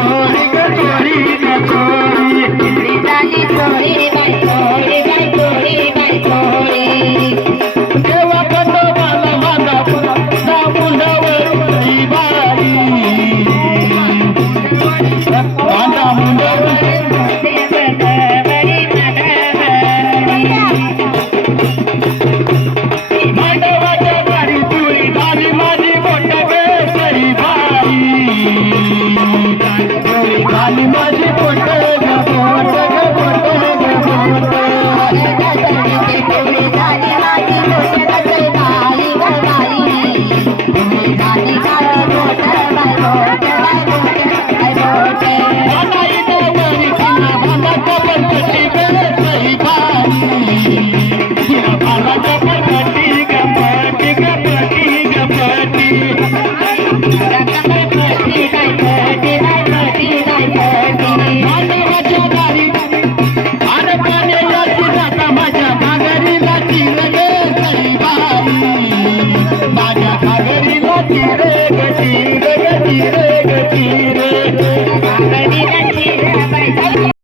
ಗೋರಿ ಗಜ जाती जाळ मोठं बायको గతి రే గతి రే